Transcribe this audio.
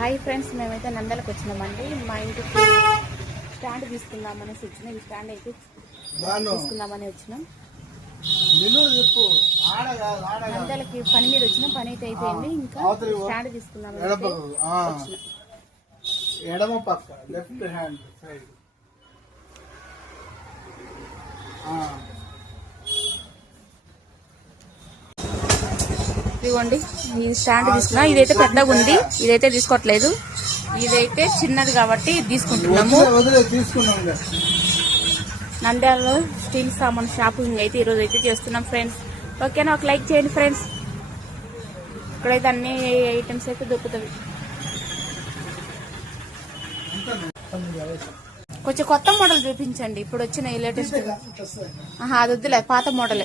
Hi friends మేమైతే నందలకు వచ్చినామండి. మా ఇంటికి స్టాండ్ తీసుకుందామనేసి వచ్చినాం. ఈ స్టాండ్ అయితే తీసుకుందామని వచ్చినాం. నందలకి పని మీద వచ్చినాం. పని అయితే అయిపోయింది. ఇంకా. స్టాండ్ వచ్చినాం. ఎడమ పక్క లెఫ్ట్ హ్యాండ్ సైడ్ ఇదిగోండి ఈ స్టాండ్ తీసుకున్నా. ఇదైతే పెద్దగా ఉంది. ఇదైతే తీసుకోవట్లేదు. ఇదైతే చిన్నది కాబట్టి తీసుకుంటున్నాము. నంద్యాలలో స్టీల్ సామాన్ షాపింగ్ అయితే ఈరోజు అయితే చేస్తున్నాం ఫ్రెండ్స్. ఓకేనా ఒక లైక్ చేయండి ఫ్రెండ్స్. ఇక్కడైతే అన్ని ఐటమ్స్ అయితే దొరుకుతాయి. కొంచెం కొత్త మోడల్ చూపించండి. ఇప్పుడు వచ్చిన లేటెస్ట్. అది వద్దులే పాత మోడల్.